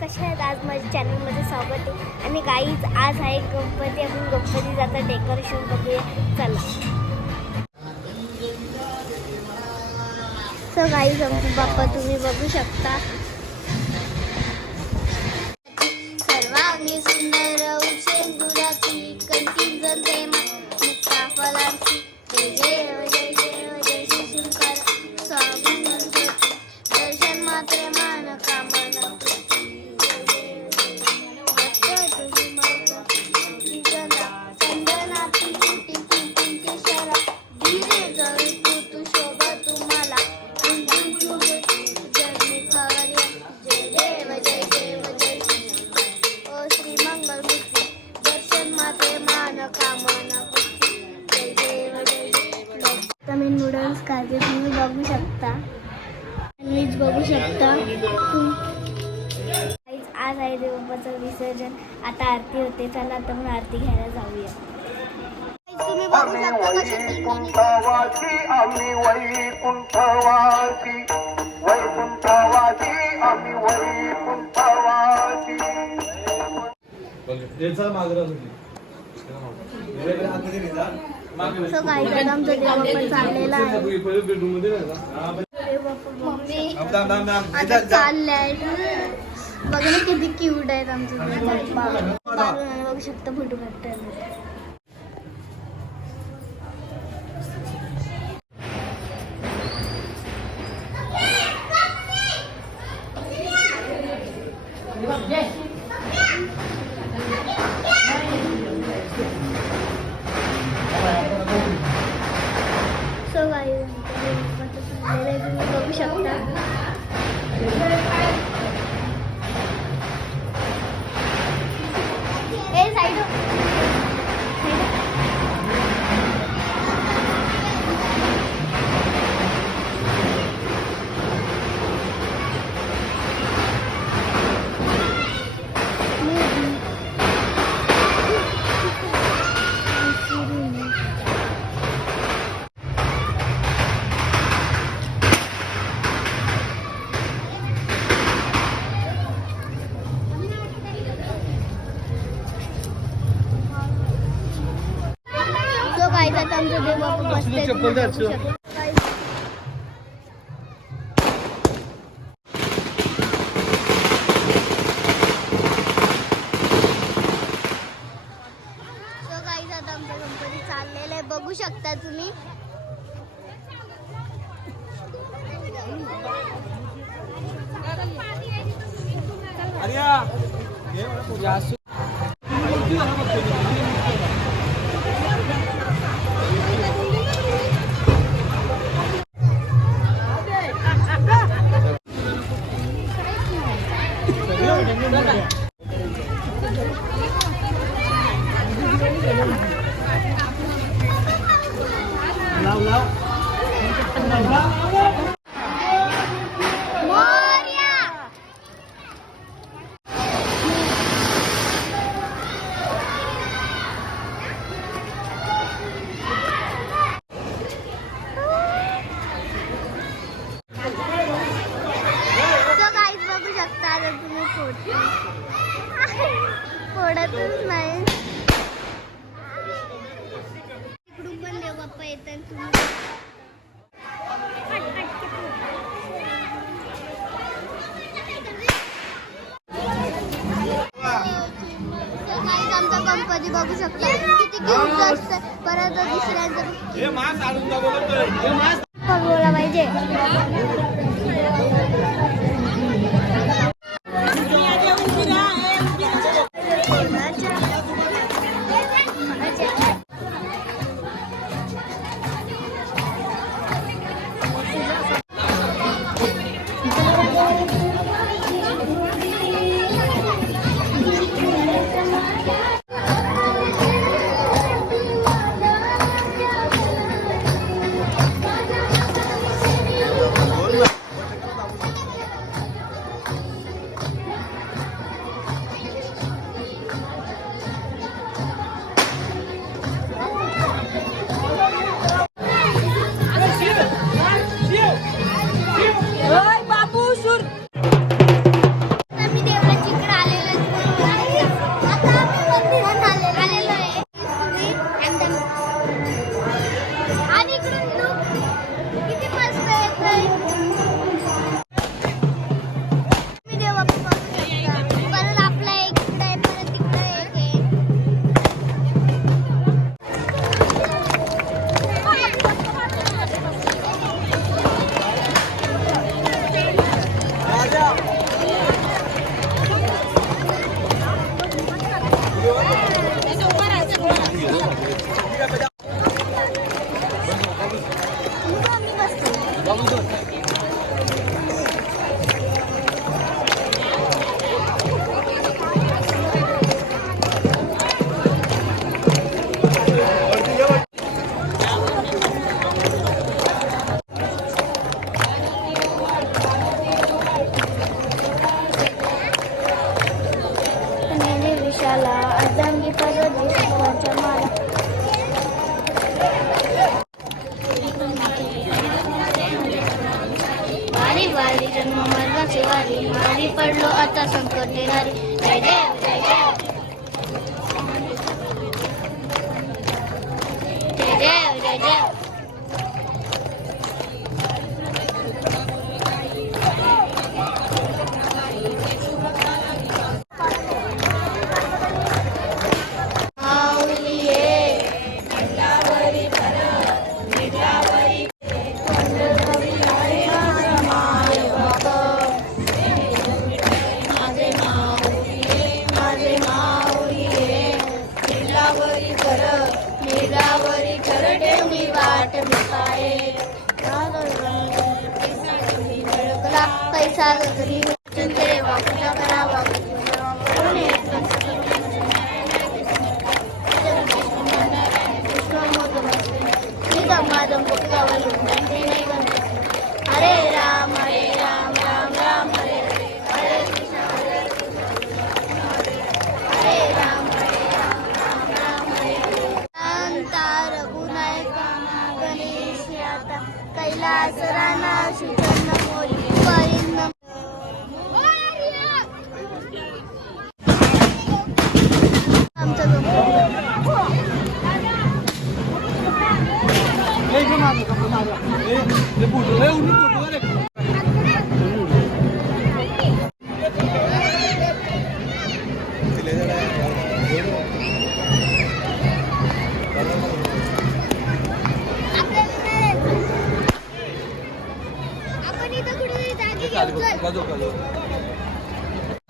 कशा आहेत? आज माझ्या चॅनलमध्ये स्वागत आहे. आणि गाईज आज आहे गणपती. आपण गणपती जाता डेकोरेशन बघूया, चला. सो गाईज आमचे बाप्पा तुम्ही बघू शकता. सर्वांगी सुंदर उचेल दुराची कंठी जंते मुक्ता फलांची जय जय जय जय जय शंकर स्वामी दर्शन मात्रे मान कामना नूडल्स खाते तुम्ही बघू शकता. मीच बघू शकता. आज आहे देवबाचं विसर्जन. आता आरती होते. चला आता आपण आरती घ्यायला जाऊया. तुम्ही बघू शकता वैकुंठवासी आम्ही वैकुंठवासी वैकुंठवासी आम्ही वैकुंठवासी. सो काही जण आमचा देवबाप्पा चाललेला आहे. आता चाललाय. बघा ना किती क्यूट आहेत आमचे देवबाप्पा. बघू शकता फोटो काढताना. सो काही तुम्ही बघू शकता. ए साईड आमचं देवबाप्पा बसते. आता आमचा गणपती चाललेला आहे. बघू शकता तुम्ही. फोडतच नाही. इकडून पण देवबाप्पा येतात. तुम्ही आमचा गणपती बघू शकता किती क्यूट असतं. परत दुसऱ्यांचं बोला पाहिजे. आता संकट देणारी जय देव जय देव जय देव जय देव पैसा चिंतरे वाकुजा करावा हरे राम राम राम हरे हरे हरे कृष्ण हरे राम राम हरे हरे शांता रघुनायका गणेश आता कैलास राणा सुचन्न मोरी परिण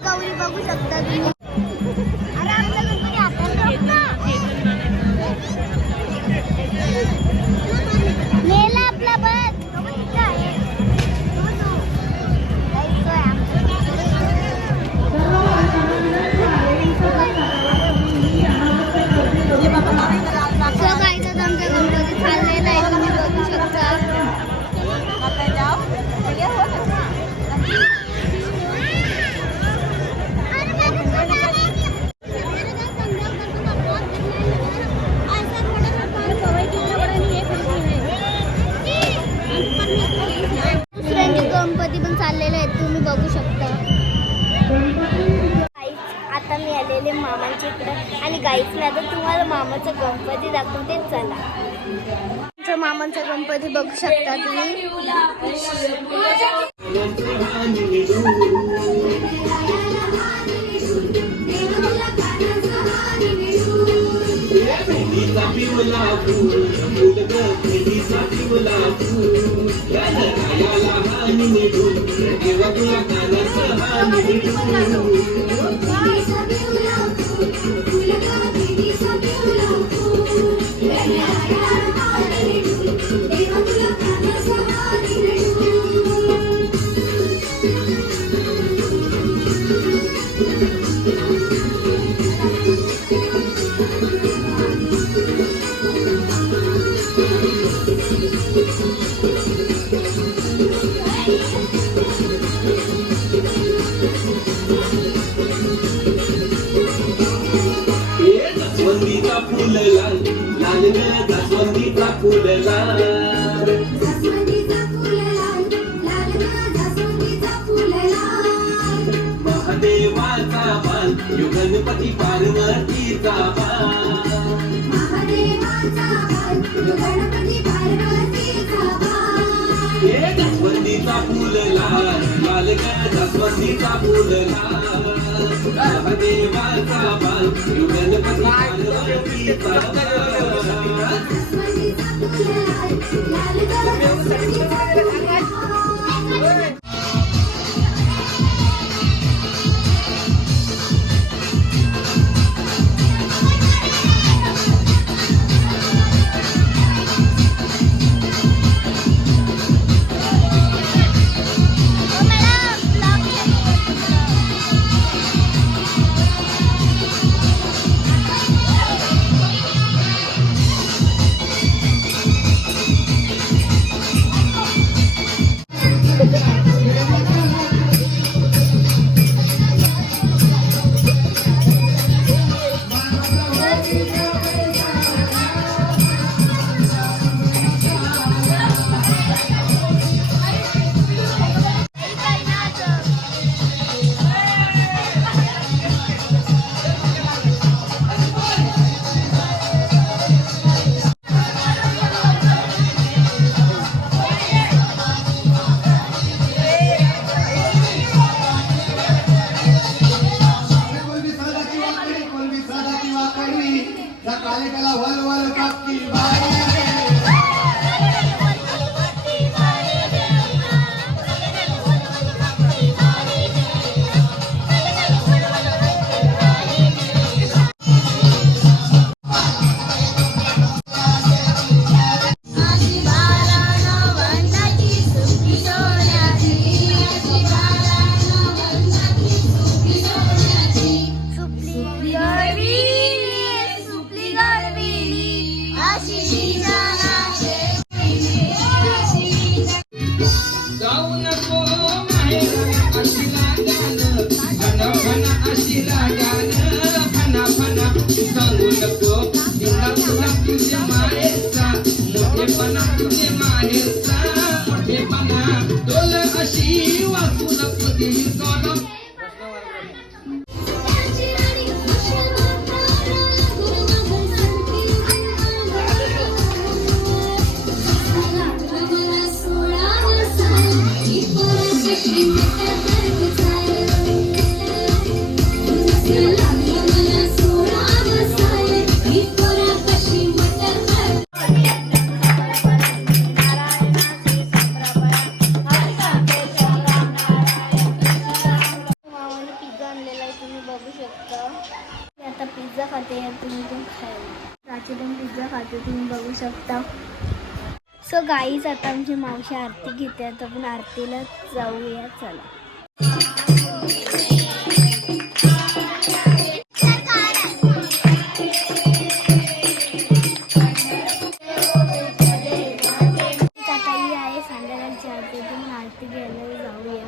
गौरी बघू शकता तुम्ही अरे आमचा गणपती आपण मेला आपला बस आमचा गणपती चाललेला आहे तुम्ही बघू शकता गणपती पण चाललेले आहेत तुम्ही बघू शकता आता मी आलेले मामांच्या इकडे आणि गाईच नाही तर तुम्हाला मामाचा गणपती दाखवते चला मामांचा गणपती बघू शकता तुम्ही जास्वंदीचा फुल लाल लाल ग जास्वंदीचा फुल लाल महादेवाचा बाल यो गणपती पार्वतीचा बाल हे जास्वंदीचा फुल लाल लाल ग जास्वंदीचा फुल लाल महादेवाचा बाल यो गणपती पार्वतीचा तुम्ही बघू शकता. मी आता पिझ्झा खाते, तुम्ही पण खायला. प्राची पण पिझ्झा खाते, तुम्ही बघू शकता. सो गाईज आता आमची मावशी आरती घेते, आता आपण आरतीला जाऊया. चला. आता ही आहे संध्याकाळची आरती, तुम्ही आरती घ्यायला जाऊया.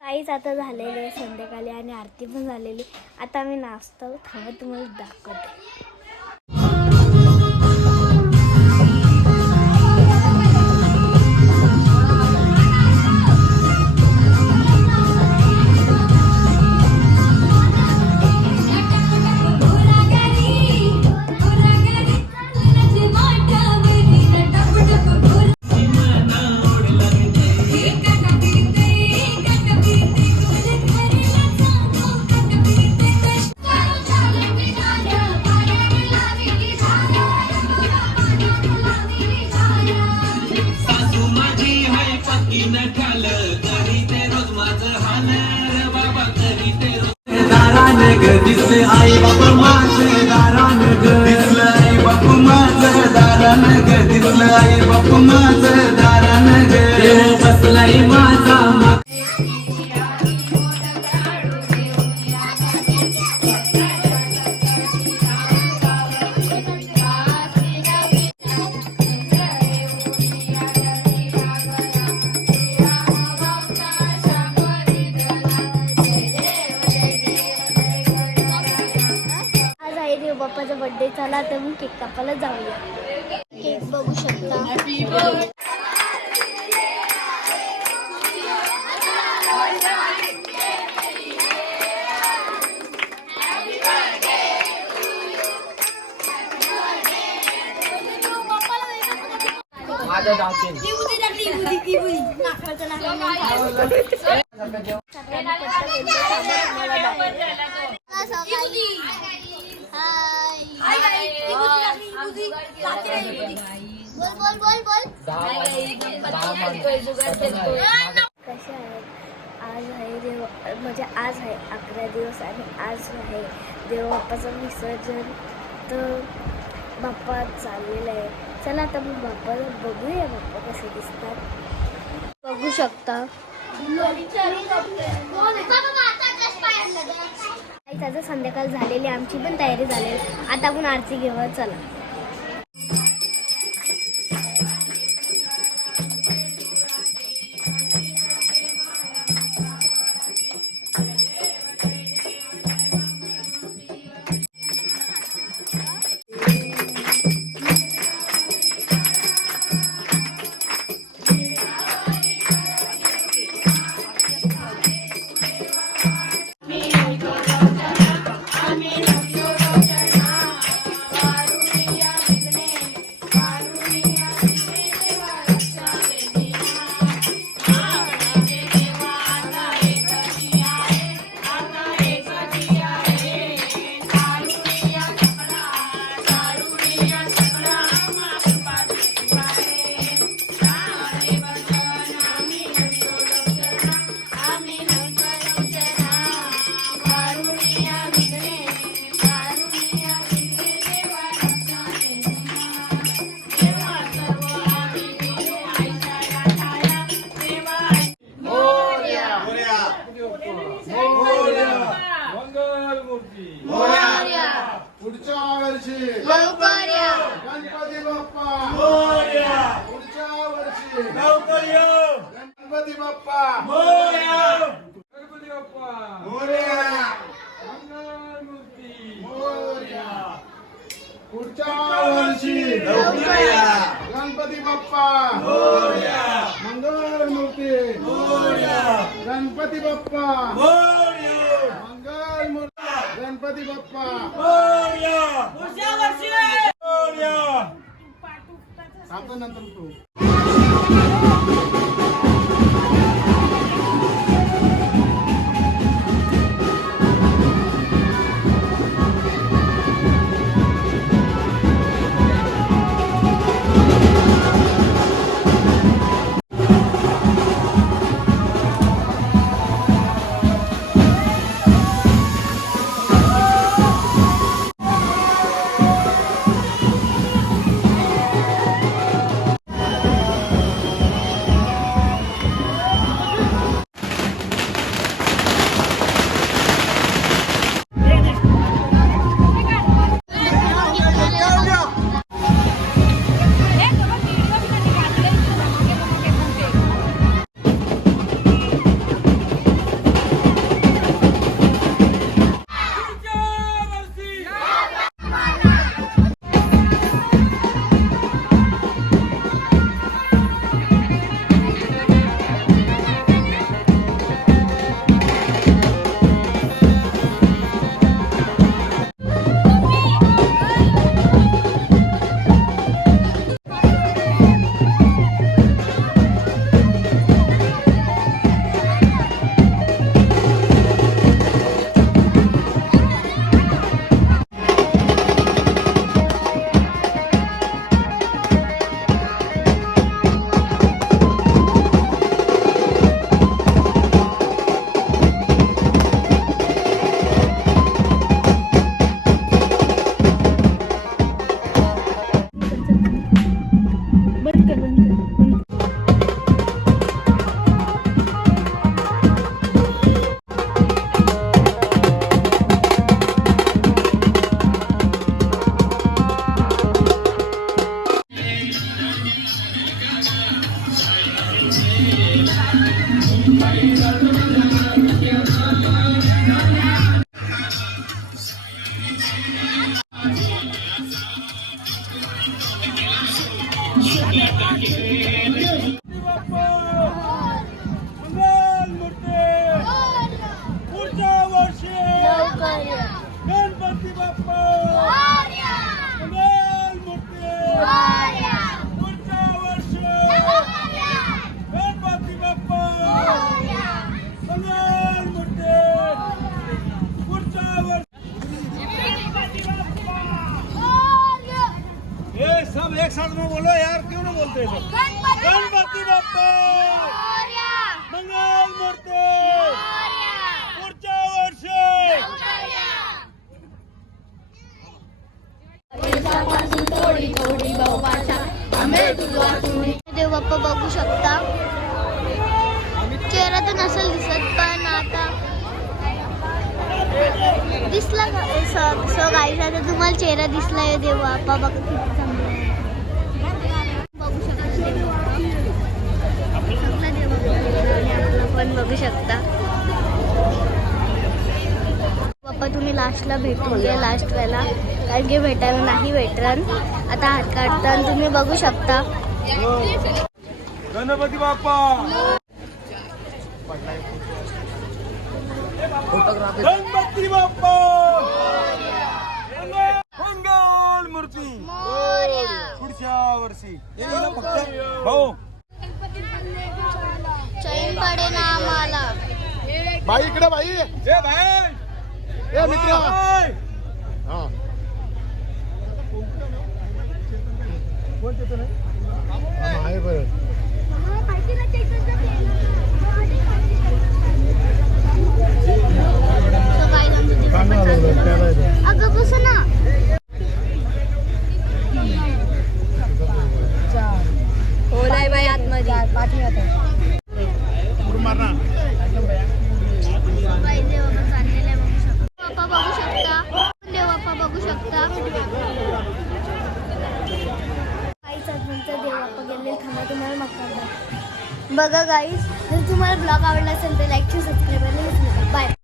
काहीच आता झालेले आहे संध्याकाळी आणि आरती पण झालेली. आता आम्ही नाचतो, थांबा तुम्हाला दाखवते. दिसले आई बाप माझे दारान ग, दिसलं आई बाप माझं दारान ग, दिसलं आई बाप माझं दारान ग, देव बसलाय माझा. बाप्पाचा बर्थडे झाला तर मग केक कापायला जाऊया. केक बघू शकता. कसे आहेत? आज आहे देव म्हणजे आज आहे 11 दिवस आणि आज आहे देव बाप्पाचं विसर्जन. तर बाप्पा चाललेला आहे. चला आता मग बाप्पाला बघूया बाप्पा कसे दिसतात. बघू शकता. त्याचं संध्याकाळ झालेली, आमची पण तयारी झालेली. आता आपण आरती घेऊया. चला. पुढच्या वर्षी लवकर या गणपती बाप्पा मोरया. पुढच्या वर्षी लवकर या गणपती बाप्पा मोरया. गणपती बाप्पा मोरया. मंगलमूर्ती मोरया. पुढच्या वर्षी लवकर या गणपती बाप्पा मोरया. मंगलमूर्ती मोरया. गणपती बाप्पा मोरया. मंगलमूर्ती गणपती बाप्पा मोरया. पुढच्या वर्षी मोरया. आपण नंतर तू मंगलमूर्ती पुढच्या वर्षी गणपती बाप्पा मंगलमूर्ती पुढच्या वर्षी गणपती बाप्पा मंगलमूर्ती पुढच्या वर्षी ये सब एक साथ में बोलो यार, क्यों ना बोलते हैं सब? गणपती बाप्पा मंगलमूर्ती पुढच्या वर्षी देव बाप्पा बघू शकता. चेहरा तर नसेल दिसत, पण आता दिसला सो गाईस. आता तुम्हाला चेहरा दिसलाय देव बाप्पा बघा किती चांगला आहे. बघू शकता देव बाप्पा. सगळा देव बाप्पा आणि आपला पण बघू शकता. बाप्पा तुम्ही लास्टला भेटून घ्या, लास्ट वेळेला, कारण की भेटायला नाही भेटणार. आता हात काढताना तुम्ही बघू शकता. गणपती बाप्पा गणपती बाप्पा मंगलमूर्ती पुढच्या वर्षी फक्त भाऊ चैन पडे ना आम्हाला. बाई इकडे बाई ए मित्र आहे बरं. अगं बस ना. हो नाही बाई आतमध्ये 5 मिनिट. मारना बाई देव बाप्पा चाललेला आहे, बघू शकता. बाप्पा बघू शकता. देव बाप्पा बघू शकता. काहीच नंतर देव बाप्पा गेले थांबा तुम्हाला मग बघा गाईस, जर तुम्हाला ब्लॉग आवडला असेल तर लाईक सबस्क्राईब बाय.